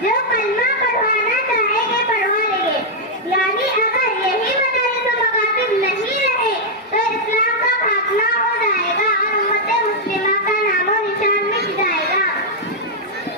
جو کلمہ پڑھوانا چاہے گے پڑھوا لیں گے. یعنی اگر یہی مدارس و مکاتب نہیں رہے تو اسلام کا خاتمہ ہو جائے گا اور امت مسلمہ کا نام و نشان مٹ جائے گا.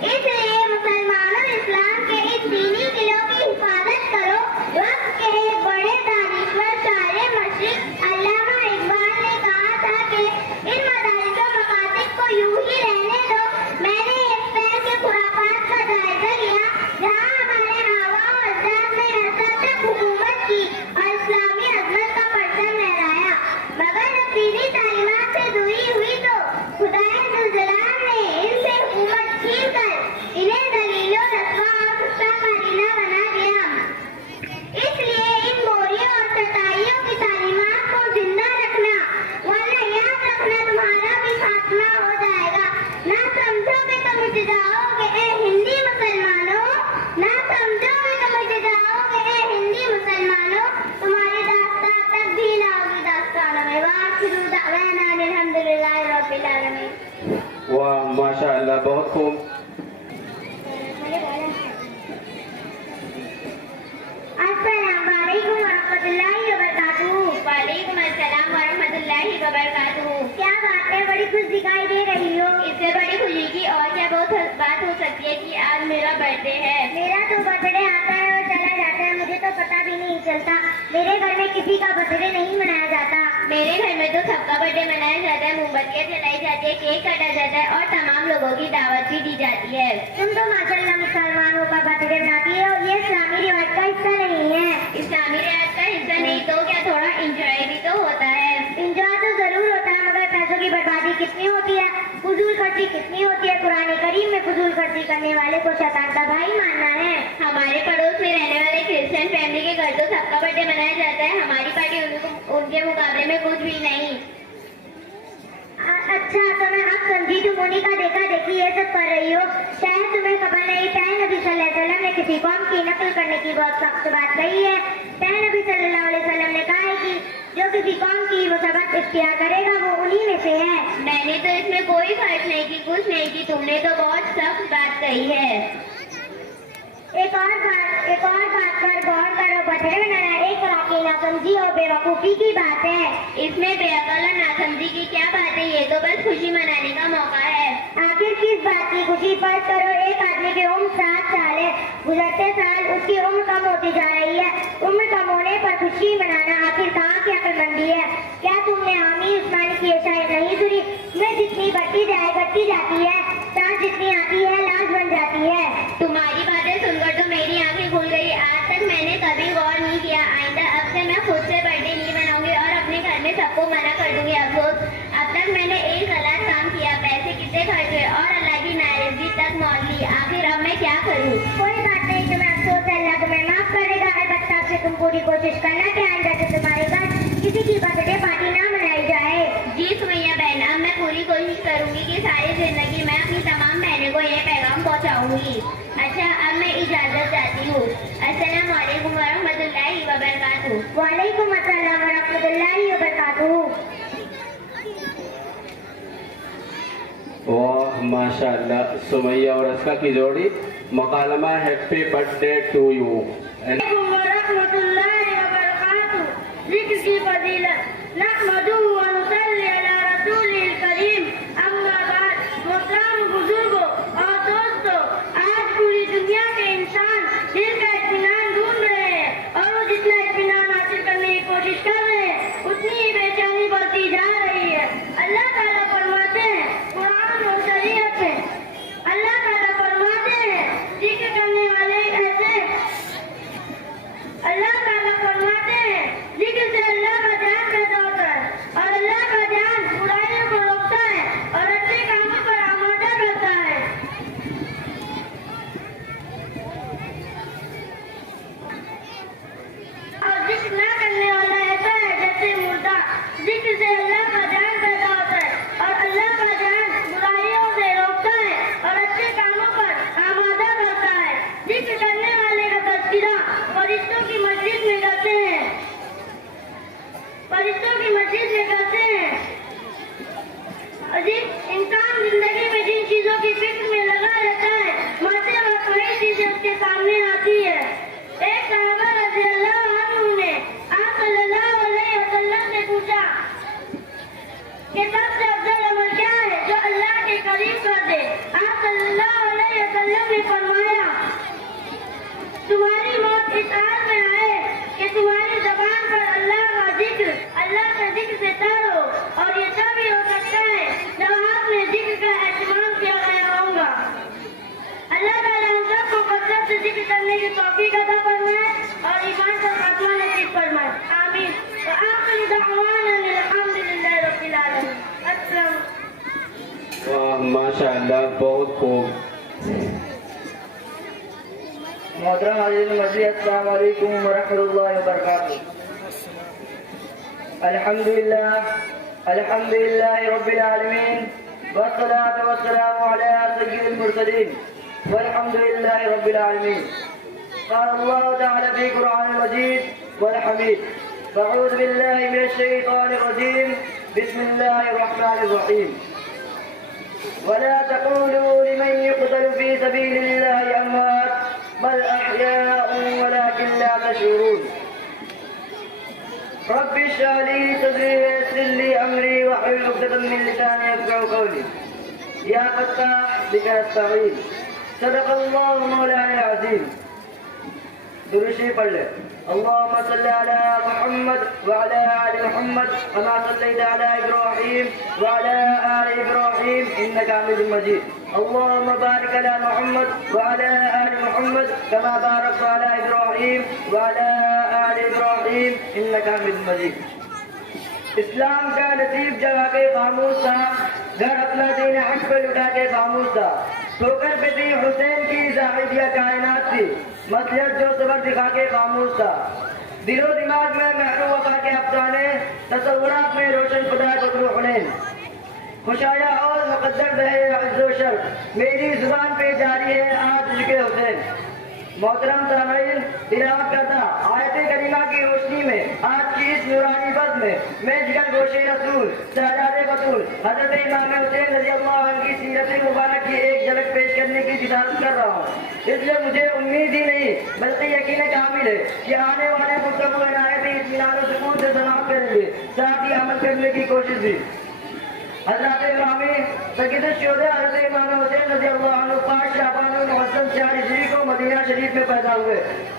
اس لیے مسلمانوں اسلام کے اس دینی قلعوں کی حفاظت کرو. وقت کے ایک بڑے دانشور شاعر مشرق علامہ اقبال نے کہا تھا کہ ان مدارس و مکاتب کو یوں ہی رہنے دو. میں نے ایک پیر کے خرافات کا جائزہ لیا جہاں ہمارے آباء و اجداد نے عرصہ تک حکومت کی اور اسلامی عظمت کا پرچم لہرایا، مگر جب دینی تعلیمات سے دوری ہوئی تو خدائے ذوالجلال نے ان سے حکومت چھین کر انہیں ذلیل و رسوا اور خستہ کارینہ بنا دیا. اس لیے ان موریوں اور ستائیوں کی تعلیمات کو زندہ رکھنا، ورنہ یاد رکھنا تمہارا بھی خاتمہ ہو جائے گا. نہ سمجھو کہ تم مٹ جاؤ گے اے ہندی مسلمانوں، نہ سمجھو کہ تم مٹ جاؤ گے اے ہندی مسلمانوں، تمہاری داستان تک بھی لاؤ گی داستانوں میں. وآخر دعوانا الحمدللہ رب العالمین. واہ ماشاء اللہ، بہت خوب. السلام علیکم ورحمۃ اللہ وبرکاتہ. وعلیکم السلام ورحمۃ اللہ وبرکاتہ. کیا بات ہے، بڑی خوش دکھائی دے رہی ہو. اس سے بڑی خوشی کی اور کیا بہت بات ہو سکتی ہے کہ آج میرا برتھ ڈے ہے. میرا تو برتھ ڈے آتا ہے اور چلا جاتا ہے، مجھے تو پتہ بھی نہیں چلتا. میرے گھر میں کسی کا برتھ ڈے نہیں منایا جاتا. میرے گھر میں تو سب کا برتھ ڈے منایا جاتا ہے، موم بتیاں جلائی جاتی ہے، کیک کاٹا جاتا ہے اور تمام لوگوں کی دعوت بھی دی جاتی ہے. تم تو ماشاء اللہ مسلمانوں کا برتھ ڈے مناتی ہے اور یہ اسلامی روایت کا حصہ نہیں ہے. اسلامی روایت کا حصہ نہیں تو کیا تھوڑا انجوائے بھی تو ہوتا ہے. انجوائے تو ضرور ہوتا ہے، مگر پیسوں کی بربادی کتنی ہوتی ہے، فضول خرچی کتنی ہوتی ہے. قرآن کریم میں فضول خرچی کرنے والے کو شیطان کا بھائی ماننا ہے. ہمارے پڑوس میں رہنے والے کرسچن فیملی کے گھر تو سب کا برتھ ڈے منایا جاتا ہے، ہماری پارٹی ان کے مقابلے میں کچھ بھی نہیں. اچھا تو میں اب سمجھی تم انہیں کا دیکھا دیکھی یہ سب کر رہی ہو. شاید تمہیں خبر نہیں، پہلے نبی صلی اللہ علیہ وسلم نے کسی قوم کی نقل کرنے کی بہت سخت بات کہی ہے. پہلے نبی صلی اللہ علیہ وسلم نے کہا ہے کہ جو کسی قوم کی مصیبت اختیار کرے گا وہ انہی میں سے ہے. میں نے تو اس میں کوئی فرق نہیں کی، کچھ نہیں کی، تم نے تو بہت سخت بات کہی ہے. ایک اور بات پر غور کرو. برتھ ڈے منانا ایک طرح کی ناسمجھی اور بے وقوفی کی بات ہے. اس میں بے عقل اور ناسمجھی کی کیا بات ہے، یہ تو بس خوشی منانے کا موقع ہے. آخر کس بات کی خوشی؟ فرض کرو ایک آدمی کی عمر 7 سال ہے، گزرتے سال اس کی عمر کم ہوتی جا رہی ہے. عمر کم ہونے پر خوشی منانا آخر کہاں کی عقل مندی ہے؟ کیا تم نے حامی عثمانی کی شاید نہیں سنی؟ میں جتنی بڑھتی جائے گھٹتی جاتی ہے، سانس جتنی آتی ہے لاش بن جاتی ہے. تمہاری باتیں سن کر تو میری آنکھیں کھل گئی. آج تک میں نے کبھی غور نہیں کیا. آئندہ اب سے میں خود سے برتھ ڈے نہیں مناؤں گی اور اپنے گھر میں سب کو منع کر دوں گی. افسوس اب تک میں نے ایک غلط کام کیا، پیسے کتنے خرچ ہوئے اور اللہ کی ناراضگی تک مول لی. آخر اب میں کیا کروں؟ کوئی بات نہیں، تمہیں افسوس ہے، اللہ تمہیں معاف کرے گا. البتہ سے تم پوری کوشش کرنا کہ آئندہ سے تمہارے گھر کسی کی برتھ ڈے پارٹی نہ منائی جائے. جی سمیہ بہن، اب میں پوری کوشش کروں گی کہ ساری زندگی میں اپنی تمام بہنوں کو یہ پیغام پہنچاؤں گی. اچھا اب میں اجازت چاہتی ہوں. السلام علیکم ورحمۃ اللہ وبرکاتہ. وعلیکم السلام ورحمۃ اللہ وبرکاتہ. واہ ماشاء اللہ، سمیہ اور اسکا کی جوڑی. مکالمہ happy birthday to you. ورحمۃ اللہ وبرکاتہ. ذکر کی فضیلت. نحمدہ ونصلی علی رسول الکریم. اما بعد، محترم بزرگوں اور دوستوں، آج پوری دنیا کے انسان دل کا اطمینان ڈھونڈ رہے ہیں اور وہ جتنا اطمینان حاصل کرنے کی کوشش کر رہے ہیں اتنی ہی بے چینی بڑھتی جا رہی ہے. اللہ تعالیٰ فرماتے ہیں قرآن و شریعت میں، اللہ تعالیٰ فرماتے ہیں ذکر کرنے والے ایسے، اللہ تعالیٰ فرماتے ہیں ذکر سے اللہ کا دھیان پیدا ہوتا ہے اور اللہ کا دھیان برائیوں کو روکتا ہے اور اچھے کاموں پر آمادہ کرتا ہے. اور ذکر نہ کرنے والا ایسا ہے جیسے مردہ. ذکر سے اللہ کا دھیان پیدا ہوتا ہے اور اللہ کا دھیان برائیوں سے روکتا ہے اور اچھے کاموں پر آمادہ کرتا ہے. ذکر کرنے والے کا تذکرہ فرشتوں کی مسجد میں کرتے ہیں، فرشتوں کی مسجد میں کرتے ہیں. انسان زندگی میں جن چیزوں کی فکر میں لگا رہتا ہے مرتے وقت وہی چیزیں کرنے کی توفیق عطا فرمائے اور ایمان کا خاتمہ نصیب فرمائے، آمین۔ وآخر دعوانا الحمدللہ رب العالمین۔ السلام واہ ماشاء اللہ، بہت خوب۔ محترم حاضرین مسجد، السلام علیکم ورحمۃ اللہ وبرکاتہ۔ الحمدللہ رب العالمین، والصلاة والسلام علی سید المرسلین، والحمدللہ رب العالمین۔ قال اللہ تعالی فی قرآن المجید والحمید، اعوذ باللہ من الشیطان الرجیم، بسم اللہ الرحمن الرحیم۔ ولا تقولوا لمن يقتل في سبيل الله أموات بل أحياء ولكن لا تشعرون۔ رب اشرح لي صدري ويسر لي أمري واحلل عقدة من لساني يفقهوا قولي۔ يا فتاح بك نستعين، صدق الله مولانا العظيم۔ درود شریف پڑھ لیں۔ اللهم صل على محمد وعلى آل محمد كما صليت على إبراهيم وعلى آل إبراهيم إنك حميد مجيد۔ اللهم بارك على محمد وعلى آل محمد كما باركت على إبراهيم وعلى آل إبراهيم إنك حميد مجيد۔ اسلام کا نصیب جگہ کے خاموش تھا، گھر اپنا دین حق پہ لٹا کے خاموش تھا، ٹھوکر پہ تھی حسین کی زاہدیہ کائنات تھی، مصلحت جو صبر دکھا کے خاموش تھا، دل و دماغ میں محروم وفا کے افسانے، تصورات میں روشن خدا بدر حنین، خوشایا اور مقدر رہے عز و شرف، میری زبان پہ جاری ہے آج عشق حسین۔ محترم سامعین، تلاوت کرتا آیت کریمہ کی روشنی میں آج کی اس نورانی بز میں جگر گوش رسول سجاد بطول حضرت امام حسین رضی اللہ عنہ کی سیرت مبارک کی ایک جھلک پیش کرنے کی جدارت کر رہا ہوں۔ اس لیے مجھے امید ہی نہیں بلکہ یقین کامل ہے کہ آنے والے گفتگو عنایت اطمینان و سکون سے سماعت کریں گے، ساتھ ہی عمل کرنے کی کوشش بھی۔ حضرت گرامی سید الشہداء حضرت امام حسین رضی اللہ عنہ 5 شعبان المحرم 4 ہجری کو مدینہ شریف میں پیدا ہوئے۔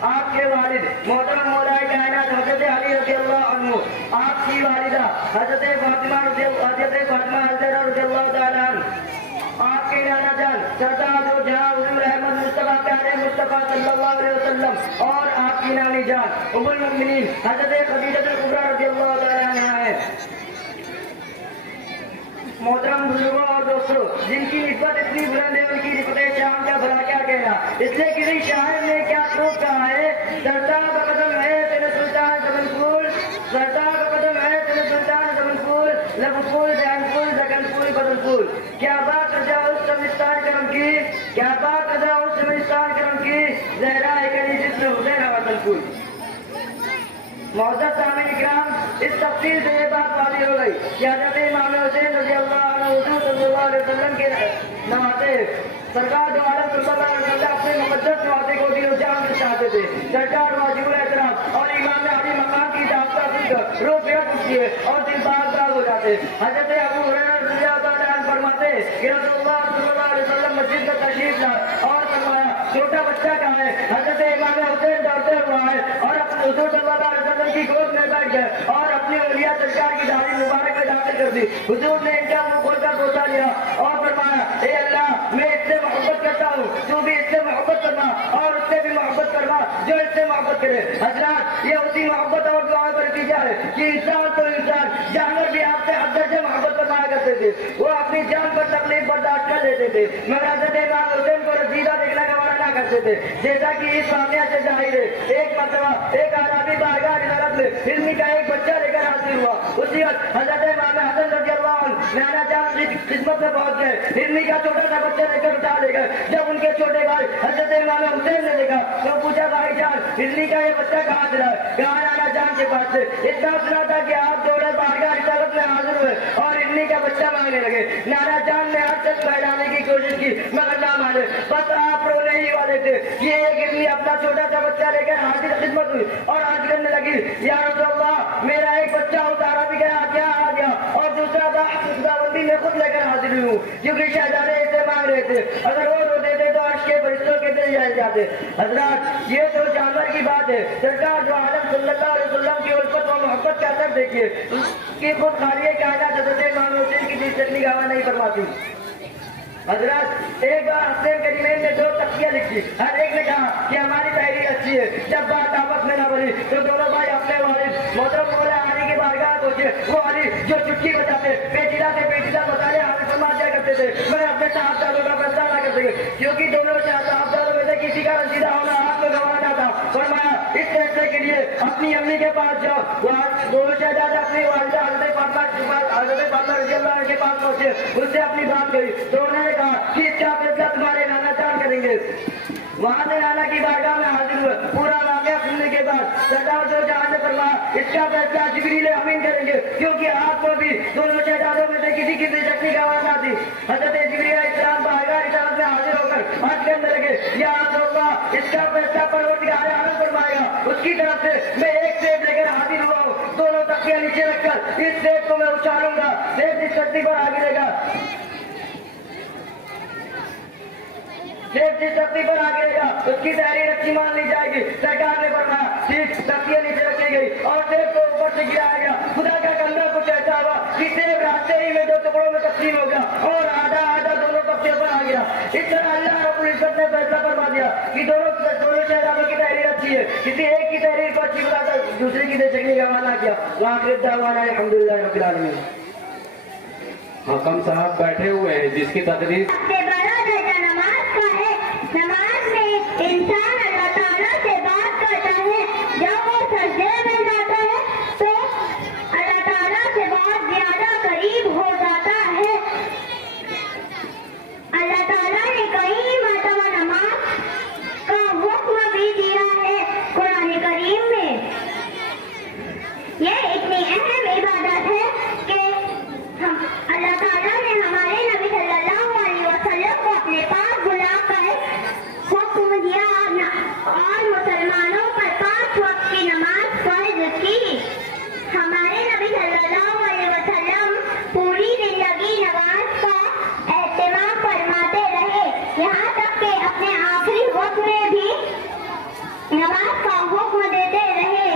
آپ کے والد محترم مولائے کائنات حضرت علی رضی اللہ عنہ، آپ کی والدہ حضرت فاطمہ رضی اللہ تعالیٰ عنہ، آپ کے نانا جان سردار دو جہاں حضور احمد مصطفیٰ پیارے مصطفیٰ صلی اللہ علیہ وسلم اور آپ کی نانی جان ام المؤمنین حضرت خدیجہ کبریٰ رضی اللہ تعالیٰ عنہا ہے۔ محترم بزرگوں اور دوستوں، جن کی نسبت اتنی بلند ہے ان کی نسبت شام کا بھلا کیا کہنا۔ اس لیے کسی شاعر نے کیا خوب کہا ہے، سردار کا قدم ہے تیرے سلطان زمن پھول، سردار کا قدم ہے تیرے سلطان زمن پھول، لب پھول جان پھول زکن پھول بدن پھول۔ کیا بات رجا اس سمستان کرم کی، کیا بات رجا اس سمستان کرم کی، زہرا ہے کلی جسم حسین وطن پھول۔ معزز سامعین اکرام، اس تفصیل سے یہ بات واضح ہو گئی کہ حضرت امام حسین رضی اللہ عنہ حضور صلی اللہ علیہ وسلم کے نواسے سرکار دو عالم صلی اللہ علیہ وسلم اپنے مقدس نواسے کو دل و جان سے چاہتے تھے۔ سرکار واجب الاحترام اور امام علی مقام کی داستہ سن کر روح بیعت اٹھتی ہے اور دل باغ باغ ہو جاتے۔ حضرت ابو ہریرہ رضی اللہ تعالیٰ عنہ فرماتے کہ رسول اللہ صلی اللہ علیہ وسلم مسجد میں تشریف لائے اور فرمایا چھوٹا بچہ کہاں ہے؟ حضرت امام حسین دوڑتے ہوا ہے اور اپنے حضور صلی اللہ علیہ وسلم کی گود میں بیٹھ گئے اور اپنی انگلیاں سرکار کی داڑھی مبارک میں داخل کر دی۔ حضور نے ان کا منہ کھول کر بوسہ لیا اور فرمایا اے اللہ میں اس سے محبت کرتا ہوں، تو بھی اس سے محبت کرنا اور اس سے بھی محبت کرنا جو اس سے محبت کرے۔ حضرات، یہ اسی محبت اور دعا کا نتیجہ ہے کہ انسان تو انسان، جانور بھی آپ سے حد درجے محبت فرمایا کرتے تھے، وہ اپنی جان پر تکلیف برداشت کر لیتے تھے مگر حضرت امام حسین کو رسیدہ دیکھنا گوارا نہ کرتے تھے۔ جیسا کہ اس واقعہ سے ظاہر ہے، ایک مرتبہ ایک عربی بارگاہ رسالت میں علمی کا ایک بچہ لے کر حاضر ہوا۔ اسی وقت حضرت امام حسن رضی اللہ عنہ نانا جان کی خدمت میں پہنچ گئے، علمی کا چھوٹا سا بچہ لے کر اٹھا لے گئے۔ جب ان کے چھوٹے بھائی حضرت امام حسین نے دیکھا تو پوچھا بھائی جان علمی کا یہ بچہ کہاں سے ہے؟ کہا نانا جان کے پاس سے۔ اتنا سنا تھا کہ آپ دوڑے بارگاہ رسالت میں حاضر ہوئے اور علمی کا بچہ مانگنے لگے۔ نانا جان نے ہر چیز پھیلانے کی کوشش کی مگر نہ مانے، بس آپ رونے ہی والے تھے کہ ایک علمی اپنا چھوٹا سا بچہ لے کر حاضر خدمت ہوئی اور آج کرنے لگی یا رسول اللہ میرا ایک بچہ اتارا بھی گیا کیا آ گیا اور دوسرا خداوندی میں خود لے کر حاضر ہوئی ہوں کیونکہ شہزادے اسے مانگ رہے تھے، اگر وہ رو دیتے تو عرش کے فرشتوں کے دل جل جاتے۔ حضرات، یہ تو جانور کی بات ہے، سرکار جو عالم صلی اللہ علیہ وسلم کی الفت و محبت کا اثر دیکھیے، اس کی خود خالی کائنات حضرت امام حسین کی دلچسپی گواہ نہیں فرماتی۔ حضرات، ایک بار حسین کریمین نے 2 تختیاں لکھی، ہر ایک نے کہا کہ ہماری जब बात आपस में न बनी तो दोनों भाई अपने वालिद मोहतरम मौला अली की बारगाह पहुंचे। वो अली जो चुटकी बजाते पेचीदा से पेचीदा मसाले हाथ फरमा दिया करते थे, मैं अपने साहबजादों का फैसला न कर सके क्योंकि दोनों साहबजादों में से किसी का रसीदा होना हाथ में गंवाना था। फरमाया इस फैसले के लिए अपनी अम्मी के पास जाओ। वहाँ दोनों शहजादे अपनी वालिदा हज़रत फातिमा रज़ी अल्लाह अन्हा के पास पहुंचे, उससे अपनी बात कही तो उन्होंने कहा कि इसका फैसला तुम्हारे नाना जान करेंगे। वहाँ से नाना की बारगाह में हाजिर हुए। पूरा वाक़या सुनने के बाद सरदार दो जहां ने फरमाया इसका फैसला जिब्रील अमीन करेंगे क्योंकि आपको भी दोनों शहजादों में से किसी की दिलचस्पी का आवाज आती। हजरत जिब्रील अलैहिस्सलाम बारगाह रिसालत में हाजिर होकर अर्ज करने लगे, या अल्लाह इसका फैसला परवरदिगार आलम फरमाएगा, उसकी तरफ से मैं एक सेब लेकर हाजिर हुआ हूँ। दोनों तकिया नीचे रखकर इस सेब को मैं उछालूंगा, सेब जिस धरती पर आ गिरेगा सेब जिस धरती पर आ गिरेगा उसकी तहरीर अच्छी मान ली जाएगी। सरकार ने फरमाया ठीक तकिया नीचे रखी गई और सेब को ऊपर से गिराया गया। खुदा का कलमा कुछ ऐसा हुआ कि सेब रास्ते ही में दो टुकड़ों में तकसीम हो गया और आधा आधा दोनों तख्ते पर आ गया। इस तरह अल्लाह रब्बुल इज्जत ने फैसला फरमा दिया कि दोनों शहजादों की तहरीर अच्छी है। किसी एक की तहरीर को अच्छी बताकर दूसरे की बेचैनी का वादा किया। वाक़िब दावाना अल्हम्दुलिल्लाह रब्बिल आलमीन। हकम साहब बैठे हुए हैं जिसकी तकरीर सबसे बड़ा दर्जा नमाज का है। नमाज में इंसान अल्लाह ताला से बात करता है। जब वो सजदे में जाता है तो अल्लाह ताला से बहुत ज्यादा करीब हो जाता है। अल्लाह ताला ने कई मर्तबा नमाज का हुक्म भी दिया है कुरान करीम में। ये इतनी अहम इबादत है कि अल्लाह ताला ने हमारे नबी सल्लल्लाहु अलैहि वसल्लम को अपने पास बुलाकर हुक्म दिया और मुसलमानों पर 5 वक्त की नमाज फर्ज की। हमारे नबी सल्लल्लाहु अलैहि वसल्लम पूरी जिंदगी नमाज का एहतमाम फरमाते रहे, यहाँ तक कि अपने आखिरी वक्त में भी नमाज का हुक्म देते रहे।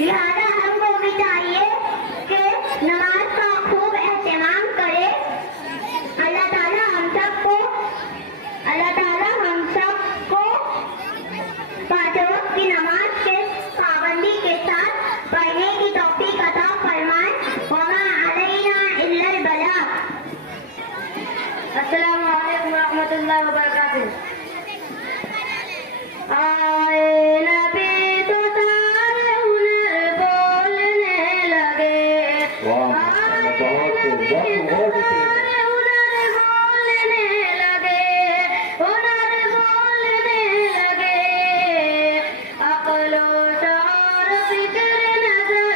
लिहाजा हमको भी चाहिए कि नमाज का खूब एहतमाम करें। अल्लाह ताला हम सबको 5 वक्त की नमाज के पाबंदी के साथ पढ़ने की तौफीक अता फरमाए। वमा अलैना इल्लल बलाग। अस्सलामु अलैकुम व रहमतुल्लाहि व बरकातुहू। आए नबी तो सारे हुनर बोलने लगे। नजर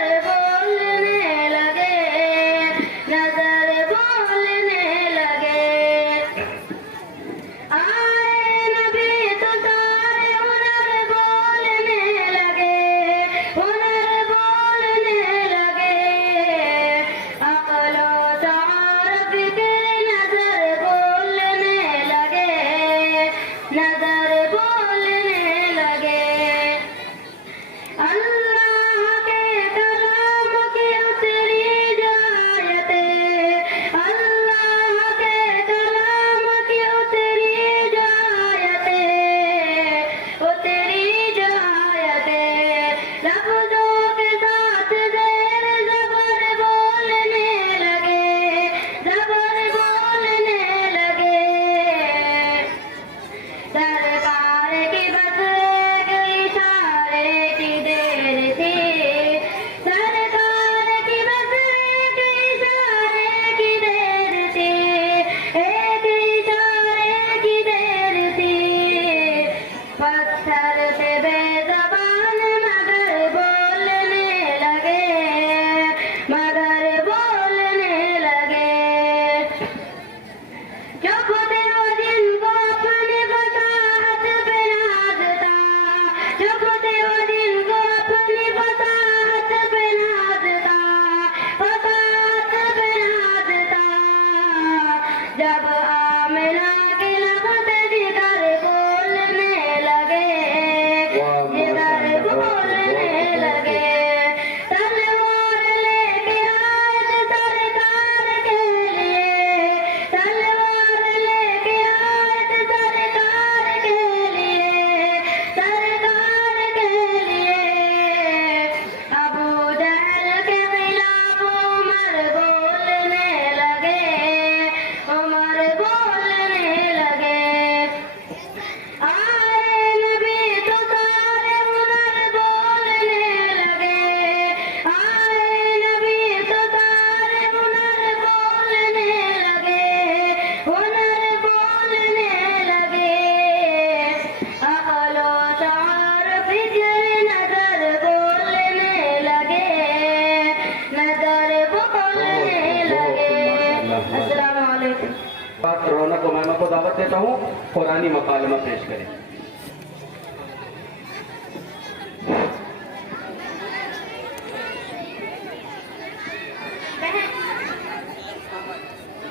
को दावत देता हूँ कुरानी मकालमा पेश करें।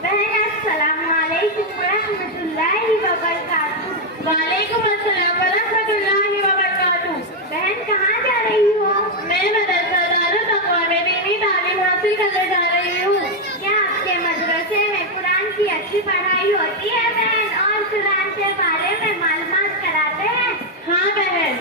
बहन अस्सलामुअलैकुम वरहमतुल्लाहि वबरकातुहू। वालेकुम अस्सलाम वरहमतुल्लाहि वबरकातुहू। बहन कहाँ जा रही हो? मैं मदरसा दारुल तक़वा में दीनी तालीम हासिल करने जा रही हूँ। क्या आपके मदरसे में कुरान की अच्छी पढ़ाई होती है बहन, और कुरान के बारे में मालूमात कराते हैं? हाँ बहन।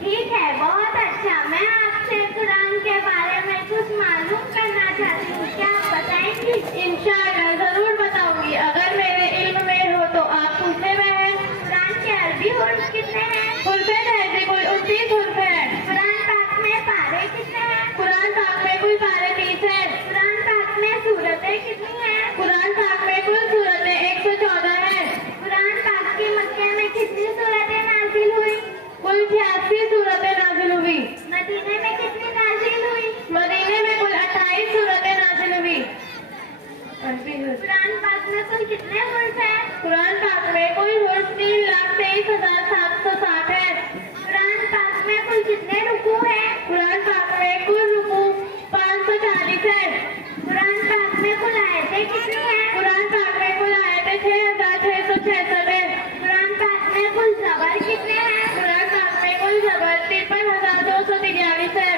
ठीक है, बहुत अच्छा। मैं आपसे कुरान के बारे में कुछ मालूम करना चाहती हूँ, क्या आप बताएंगी? इंशाअल्लाह जरूर बताऊंगी, अगर मेरे इल्म में हो तो आप पूछे बहन। कुरान के अरबी हुर्फ कितने हैं? हुर्फ़े तहज़ीब कुल 29 हुर्फ़ हैं। कुरान पाक में पारे कितने हैं? कुरान पाक में कुल पारे 30 हैं। कुरान पाक में सूरतें कितनी हैं? कुरान पाक में कुल सूरतें 114 हैं। कुरान पाक की मक्के में कितनी सूरतें नाजिल हुई? कुल 86 सूरतें नाज़िल हुई। मदीने में कितनी नाजिल हुई? मदीने में कुल 28 सूरतें नाज़िल हुई। कुरान पाक में कुल कितने हुर्फ हैं? कुरान पाक में कुल हुर्फ 3,23,760 है। कुरान पाक में कुल कितने रुकू हैं? कुरान पाक में कुल रुकू 540 है। कुरान पाक में कुल आयतें कितनी हैं? कुरान पाक में कुल आयतें 6,666 है। कुरान पाक में कुल ज़बर कितने हैं? कुरान पाक में कुल ज़बर 53,243 है।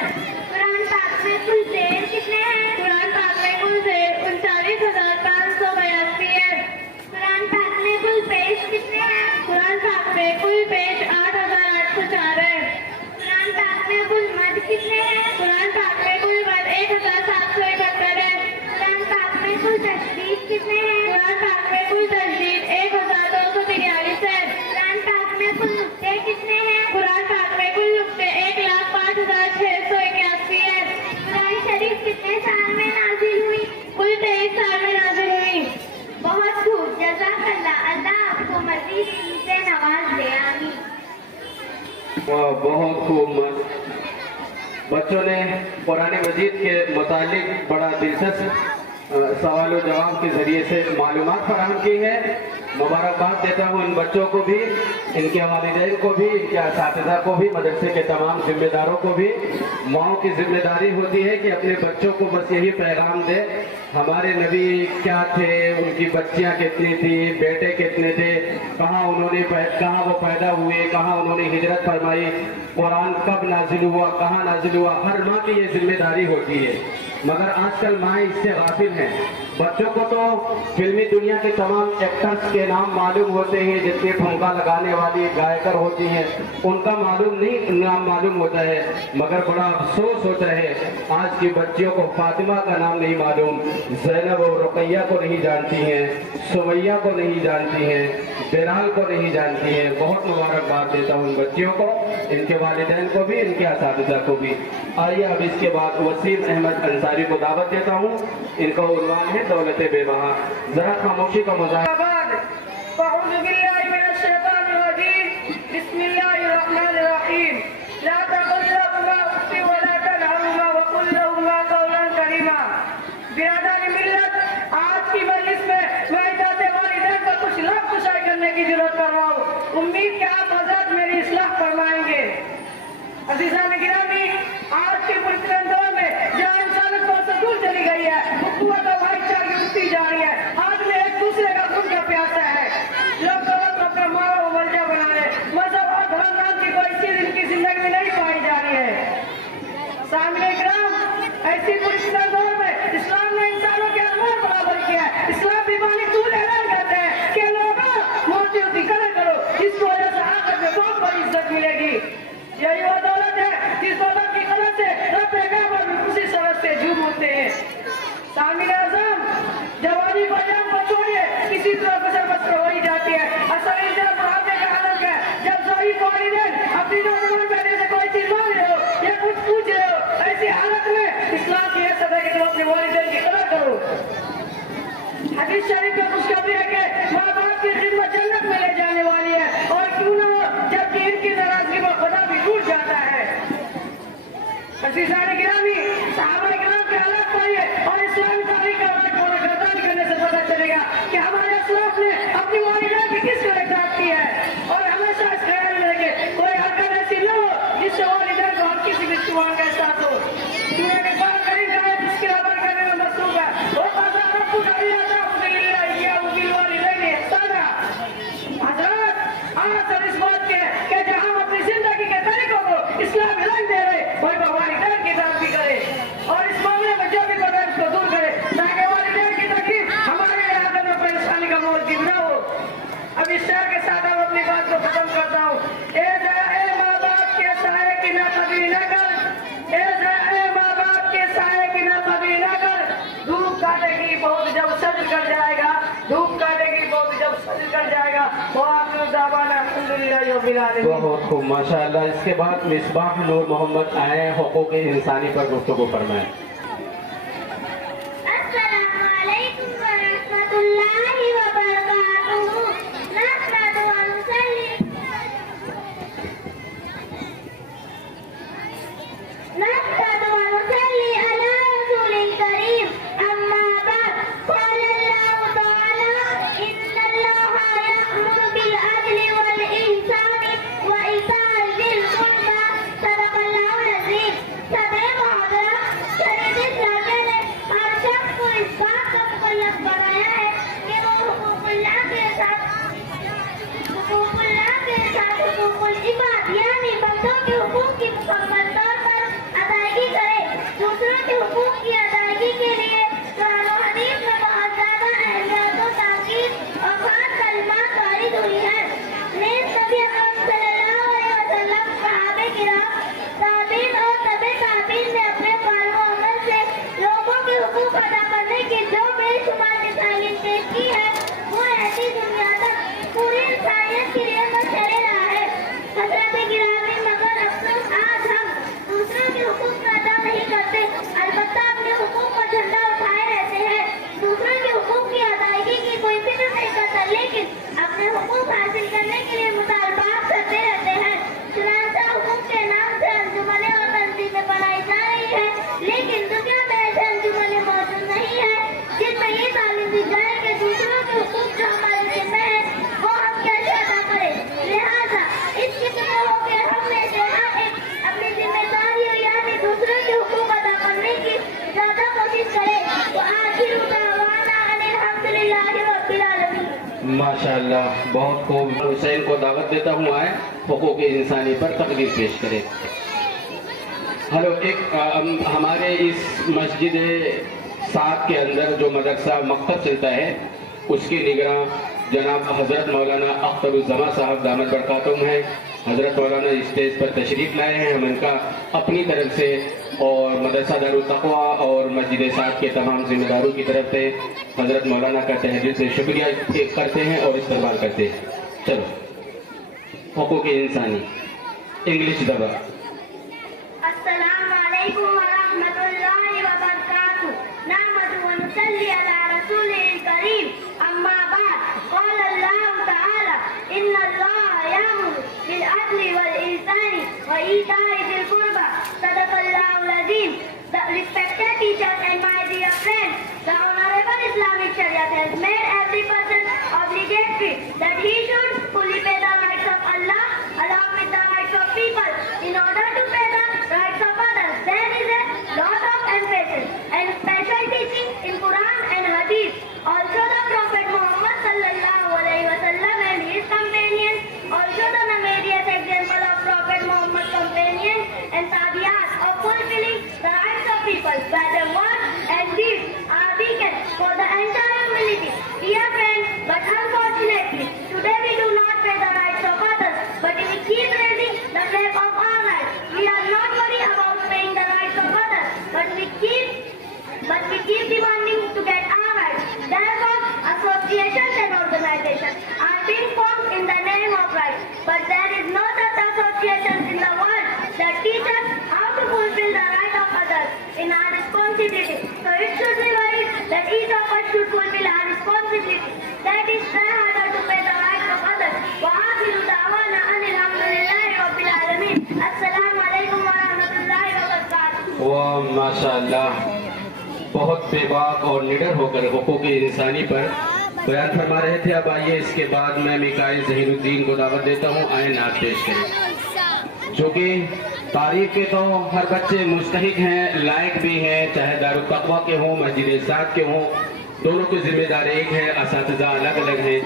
कुरान पाक में कुल ज़ेर कितने हैं? कुरान पाक में कुल ज़ेर 39,582 है। कुरान पाक में कुल पेश कितने हैं? कुरान पाक में कुल पेश 8,804 है। कुरान पाक में कुल मद कितने हैं? कुरान पाक में कुल मद 1,771 है। कुरान पाक में कुल तशदीद कितने हैं? कुरान पाक में कुल तजदीद 1,243 है। कुरान पाक में कुल नुक्ते कितने हैं? कुरान पाक में कुल नुक्ते 1,05,681 है। कुरान शरीफ कितने साल में नाजिल हुई? कुल 23 साल में नाज़िल हुई। बहुत खूब, जज़ाकल्लाह। अल्लाह आपको मज़ीद से नवाज दे, आमीन। वाह, बहुत खूब। बच्चों ने कुरान मजीद के मुतालिक बड़ा दिलचस्प सवाल और जवाब के जरिए से मालूमात फराहम की है। मुबारकबाद देता हूँ इन बच्चों को भी, इनके वालिदैन को भी, इनके असातिज़ा को भी, मदरसे के तमाम जिम्मेदारों को भी। माओं की जिम्मेदारी होती है कि अपने बच्चों को बस यही पैगाम दे, हमारे नबी क्या थे, उनकी बच्चियाँ कितनी थी, बेटे कितने थे, कहाँ वो पैदा हुए, कहाँ उन्होंने हिजरत फरमाई, कुरान कब नाजिल हुआ, कहाँ नाजिल हुआ। हर माँ की ये जिम्मेदारी होती है, मगर आजकल माँ इससे गाफिल हैं। बच्चों को तो फिल्मी दुनिया के तमाम एक्टर्स के नाम मालूम होते हैं, जितने ठुमका लगाने वाली गायकर होती हैं उनका नाम मालूम होता है, मगर बड़ा अफसोस होता है आज की बच्चियों को फातिमा का नाम नहीं मालूम, ज़ैनब और रुकैया को नहीं जानती हैं, सुमैया को नहीं जानती हैं, बिलाल को नहीं जानती हैं। बहुत मुबारकबाद देता हूँ इन बच्चियों को, इनके वालिदैन को भी, इनके असातिज़ा को भी। आइए अब इसके बाद वसीम अहमद अंसारी को दावत देता हूँ। इनका उन्वान है दौलत बेबहा। जरा खामोशी का मुजाहिरा। आज की मजलिस में मैं जाते वालिदैन को कुछ लफ्ज़ शायद करने की जरूरत कर रहा हूँ। उम्मीद कि आप हज़रत मेरी इस्लाह फरमाएंगे। अज़ीज़ान गिरामी, आज के मुश्किल दौर में जहाँ इंसानियत बहुत से दूर चली गई है, हुकूमत और भाईचारे टूटती जा रही है, आज में एक दूसरे का खून का प्यासा है। लोग दौलत को अपना माल और मर्जा बना रहे, मजहब और धर्म नाम की कोई चीज इनकी जिंदगी में नहीं पाई जा रही है। सामने ग्राम ऐसी मुश्किल दौर में इस्लाम ने इंसानों के अमूल बराबर किया है। इस्लाम भी मालिक तूल ऐलान करते हैं कि लोगों मोती की कदर करो, जिसकी वजह से आखिर में बहुत बड़ी इज्जत मिलेगी। यही वो दौलत है जिस दौलत की कदर से रब्बे काबा भी उसी सरहद से झूम उठते हैं। सामने आज़म जवानी को जान को छोड़िए, किसी तरह बसर बसर हो ही जाती है। असल इंसान बुढ़ापे का आलम है, जब सही वालिदैन अपनी नौजवान बेटे से कोई चीज मांग रहे हो या कुछ पूछ रहे हो, ऐसी हालत में इस्लाम की हैसियत है कि तुम अपने वालिदैन की कदर करो। हदीस शरीफ में खुशखबरी है कि माँ बाप की खिदमत जन्नत में ले जाने वाली है, और क्यों न हो जबकि इनकी नाराजगी में खुदा भी टूट जाता है। अज़ीज़ान गिरामी, सहाबा किराम के हालात पढ़िए और इस्लामी तारीख का गर्दान करने से पता चलेगा कि हमारे अस्लाफ ने अपनी वालिदैन رب العالمین. बहुत खूब माशाअल्लाह. इसके बाद मिसबाह नूर मोहम्मद आए हुकूक इंसानी पर गुफ्तगू फरमाएं. अस्सलामु अलैकुम व रहमतुल्लाहि व बरकातुहू. नहमदु व नुसल्ली अला रसूलिल करीम. अम्मा बाद. क़ाल अल्लाहु तआला इन्नल्लाहा यअमुरु बिल अदलि वल इहसानि व इता'i ज़िल क़ुर्बा. सदक़ल्लाहुल अज़ीम. सदर मोहतरम, शरीयत इस्लामिया ने हर शख्स को इस बात का मुकल्लफ बनाया है कि वो हुकूकुल्लाह के साथ हुकूकुल इबाद यानी बंदों के हुकूक की मुकम्मल तौर पर अदायगी करे. दूसरों के हुकूक की अदायगी के लिए कुरान और हदीस में बहुत ज्यादा अहमियत और ताकीद और खास कलिमात वारिद हुई है. नेज़ नबी अकरम सल्लल्लाहु अलैहि वसल्लम, सहाबे किराम, ताबीन और तबे ताबीन ने अपने क़ौल व अमल से लोगों के हुकूक अदा करने की जो बेशुमार मिसालें पेश की है, वो ऐसी दुनिया तक पूरी इंसानियत के लिए मशअले राह है. हज़रत गिरामी, मगर अफसोस आज हम दूसरों के हुकूक का अदा नहीं करते, अलबत्ता अपने हुकूक का झंडा उठाए रहते हैं. दूसरों के हुकूक की अदायगी की कोई फिक्र नहीं करता, लेकिन अपने हुकूक हासिल करने के लिए मुतालबात करते रहते हैं. चुनांचे हुकूक के नाम से अंजुमनें और तंजीमें बनाई जा रही है, लेकिन दुनिया में ऐसे अंजुमनें मौजूद नहीं है जिनमें ये तालीम दी जाए कि दूसरों के हुकूक जो हमारे जिम्मे है वो हम कैसे अदा करें. लिहाजा इस किस्म हो के हमने से हर एक अपनी जिम्मेदारी यानी दूसरों के हुकूक अदा करने की ज्यादा कोशिश करे. तो आखिर दावाना अनिल हम्दुलिल्लाहि रब्बिल आलमीन. माशाअल्लाह, बहुत खूब. हुसैन को दावत देता हूँ आए हुकूक इंसानी पर तकरीर पेश करें. हेलो. एक हमारे इस मस्जिद सात के अंदर जो मदरसा मकतब चलता है उसकी निगरान जनाब हज़रत मौलाना अख्तरुज़्ज़मा साहब दामद बरकातुहूम हैं. हज़रत मौलाना स्टेज पर तशरीफ़ लाए हैं. हम इनका अपनी तरफ से और मदरसा दारुल तक़वा और मस्जिद सात के तमाम जिम्मेदारों की तरफ से हज़रत मौलाना का तहे दिल से शुक्रिया करते हैं और इस्तकबाल करते हैं. चलो, हुकूक इंसानी इंग्लिश दबा. अस्सलामु अलैकुम व रहमतुल्लाहि व बरकातुहू. नहमदु व नुसल्ली अला रसूलिल करीम. अम्मा बाद. क़ाल अल्लाहु तआला इन्नल्लाहा यअमुरु बिल अदलि वल इहसानि व इता'i ज़िल क़ुर्बा. सदक़ल्लाहुल अज़ीम. The respected teachers and my dear friends, the Honorable Islamic Sharia has made every person obligatory that he should fully pay the rights of Allah along with the rights of people. In order to pay the rights of others, there is a lot of emphasis and special teaching in Quran and Hadith. Also the Prophet Muhammad sallallahu alaihi wasallam and his companions, also the notorious example of Prophet Muhammad's companions and tabi'at of fulfilling the rights of people by their words and deeds are beacon for the entire humanity. Dear friends, but unfortunately, today we do not pay the rights of others, but we keep raising the flag of our rights. We are not worried about paying the rights of others, but we keep demanding to get our rights. Therefore, associations and organizations are being formed in the name of rights, but there is no such associations in the world that teach us how to fulfill the right of others in our responsibility. So it should be right that each of us should fulfill our responsibility. That is, try harder to pay the rights of others. وآخر دعوانا أن الحمد لله رب العالمين. السلام عليكم ورحمة الله وبركاته. वाह, माशाअल्लाह. बहुत बेबाक और निडर होकर हुकूक इंसानी पर बयान फरमा रहे थे. अब आइए इसके बाद मैं मिकाइल ज़हीरुद्दीन को दावत देता हूँ आए नात पेश करें. जो कि तारीफ के तो हर बच्चे मुस्तहिक हैं, लायक भी हैं, चाहे दारुल तक़वा के हों, मस्जिद सात के हों, दोनों के जिम्मेदार एक हैं, असातिज़ा अलग अलग हैं.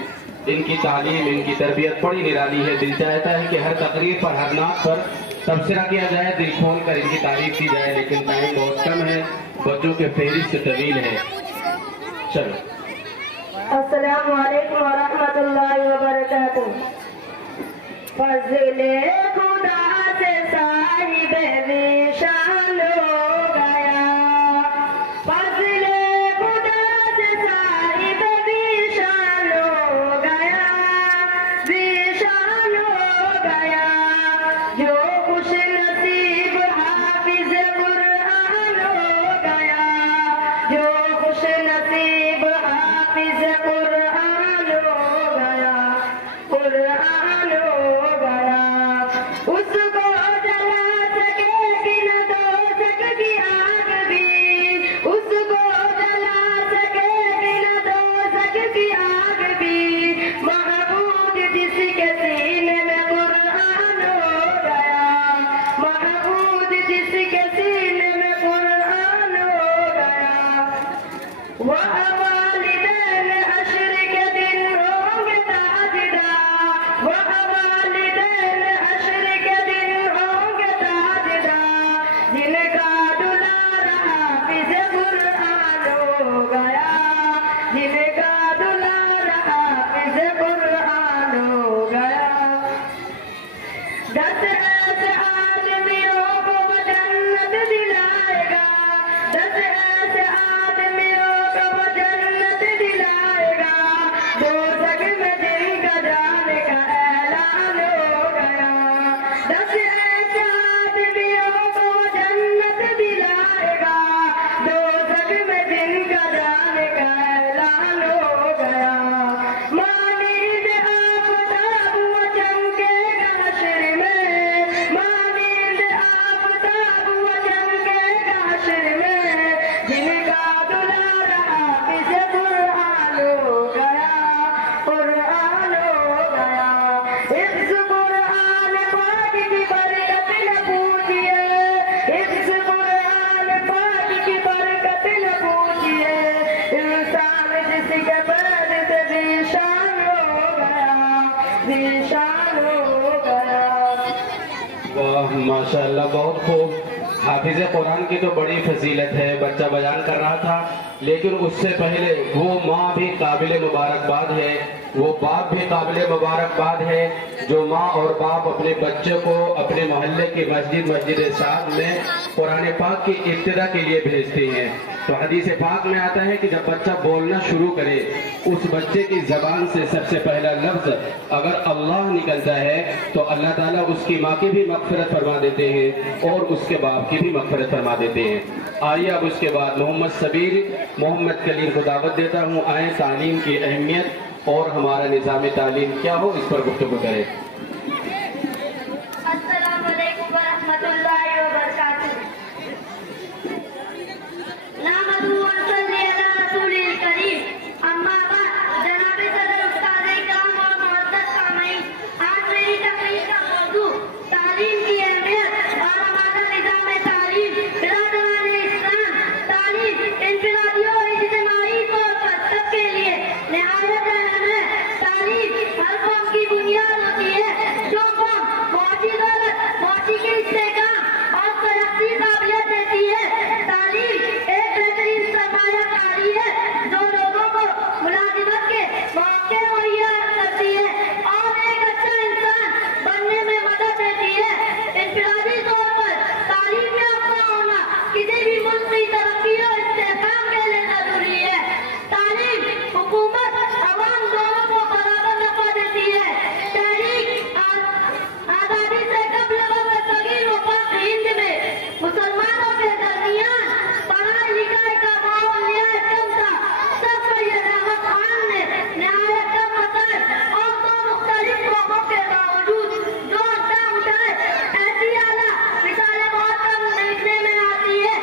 इनकी तालीम, इनकी तरबियत बड़ी निराली है. दिल चाहता है कि हर तकरीर पर, हर नात पर तबसरा किया जाए, दिल खोल कर इनकी तारीफ की जाए, लेकिन टाइम बहुत कम है, बच्चों के फहरिस्त तवील है. चलो. अस्सलामु अलैकुम व रहमतुल्लाहि व बरकातुहू. फज़ले खुदा से साहिब विशाल हो गया. फज़ले खुदा से साहिब विशाल हो गया. विशाल हो गया. माशाअल्लाह, बहुत खूब। हाफिज कुरान की तो बड़ी फजीलत है, बच्चा बयान कर रहा था, लेकिन उससे पहले वो माँ भी काबिल मुबारकबाद है, वो बाप भी काबिल मुबारकबाद है, जो माँ और बाप अपने बच्चे को अपने मोहल्ले की मस्जिद साहब में कुरान पाक की इब्तिदा के लिए भेजते हैं। तो हदीस पाक में आता है कि जब बच्चा बोलना शुरू करे, उस बच्चे की जबान से सबसे पहला लफ्ज अगर अल्लाह निकलता है तो अल्लाह ताला उसकी माँ की भी मग़फ़िरत फरमा देते हैं और उसके बाप की भी मग़फ़िरत फरमा देते हैं। आइए अब उसके बाद मोहम्मद सबीर मोहम्मद कलीम को दावत देता हूँ, आए तालीम की अहमियत और हमारा निज़ाम तालीम क्या हो इस पर गुफ्तगू करें। अस्सलाम वालेकुम व रहमतुल्लाहि व बरकातुहू। नहमदुहु व नसल्ली अला रसूलिल करीम, अम्मा बाद। जनाब सदर, उस्ताद इकराम और मुअज़्ज़ज़ सामईन, आज मेरी तकरीर का मौजू तालीम की अहमियत और हमारा निज़ाम तालीम। बिरादरान इस्लाम, तालीम इनफरादी और इज्तिमाई तौर पर सबके लिए निहायत अहम है। तालीम हर कौम की बुनियाद होती है। जो कौम मुआशी दौलत, मुआशी के इस्तेहकाम और सियासी काबिलियत देती है, तालीम एक बेहतरीन सरमायाकारी है जो लोगों को मुलाजिमत के मौके मुहैया करती है और एक अच्छा इंसान बनने में मदद देती है। इनफरादी तौर पर तालीम याफ्ता होना किसी भी मुल्क की तरक्की और इस्तेहकाम के लिए जरूरी है। तालीम हुकूमत अवाम दोनों को बराबर नफा देती है। तहरीक आजादी से कबल सगीर व पाक हिंद में मुसलमानों के दरमियान पढ़ाई लिखाई का माहौल निहायत कम था। सब सैयद अहमद खान ने निहायत कम मसाइल और दो मुख्तलिफ कौमों के बावजूद जो अक़दाम उठाए, ऐसी आला मिसालें बहुत कम देखने में आती है।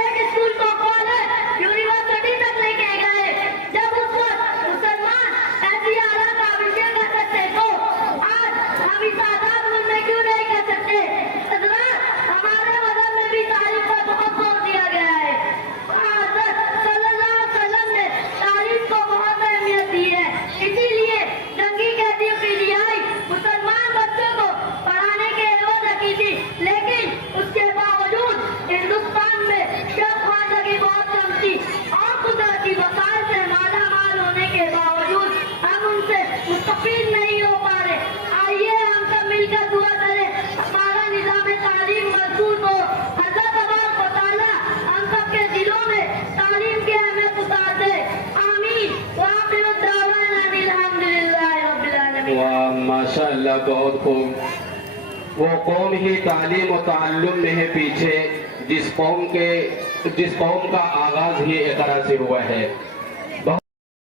एक स्कूल को कॉलेज यूनिवर्सिटी तक लेके गए। जब उस वक्त मुसलमान ऐसी आला काबिलियत कर सकते तो आज हम इस आजाद मुल्क में क्यों नहीं कर सकते। हज़रात, हमारे मज़हब में भी तालीम पर बहुत जोर दिया गया है। हज़रत सल्लल्लाहु अलैहि वसल्लम ने तालीम को बहुत अहमियत दी है। इसीलिए जंगी कैदियों की रिहाई मुसलमान बच्चों को पढ़ाने के एवज की थी, लेकिन उसके बावजूद हिंदुस्तान में शब ख्वाजगी बहुत कम थी और कुदरती वसाइल से माला माल होने के बावजूद हम उनसे मुस्तफीद नहीं हो पा रहे। आइए हम सब मिलकर दुआ करें हमारा निज़ाम तालीम मजबूत हो। हज़रत तबारक व तआला हम सब के दिलों में तालीम की अहमियत उतार दे। आमीन। व आखिरु दावाना अनिल हम्दुलिल्लाहि रब्बिल आलमीन। वाह, माशाअल्लाह, बहुत खूब। वो कौम ही तालीम और ताल्लुम में है पीछे जिस कौम का आगाज ही इक़रा से हुआ है।